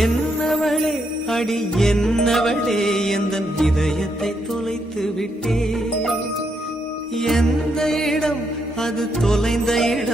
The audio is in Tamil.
என்னவளே அடி என்னவளே எந்தன் இதயத்தை தொலைத்து விட்டே எந்த இடம் அது தொலைந்த இடம்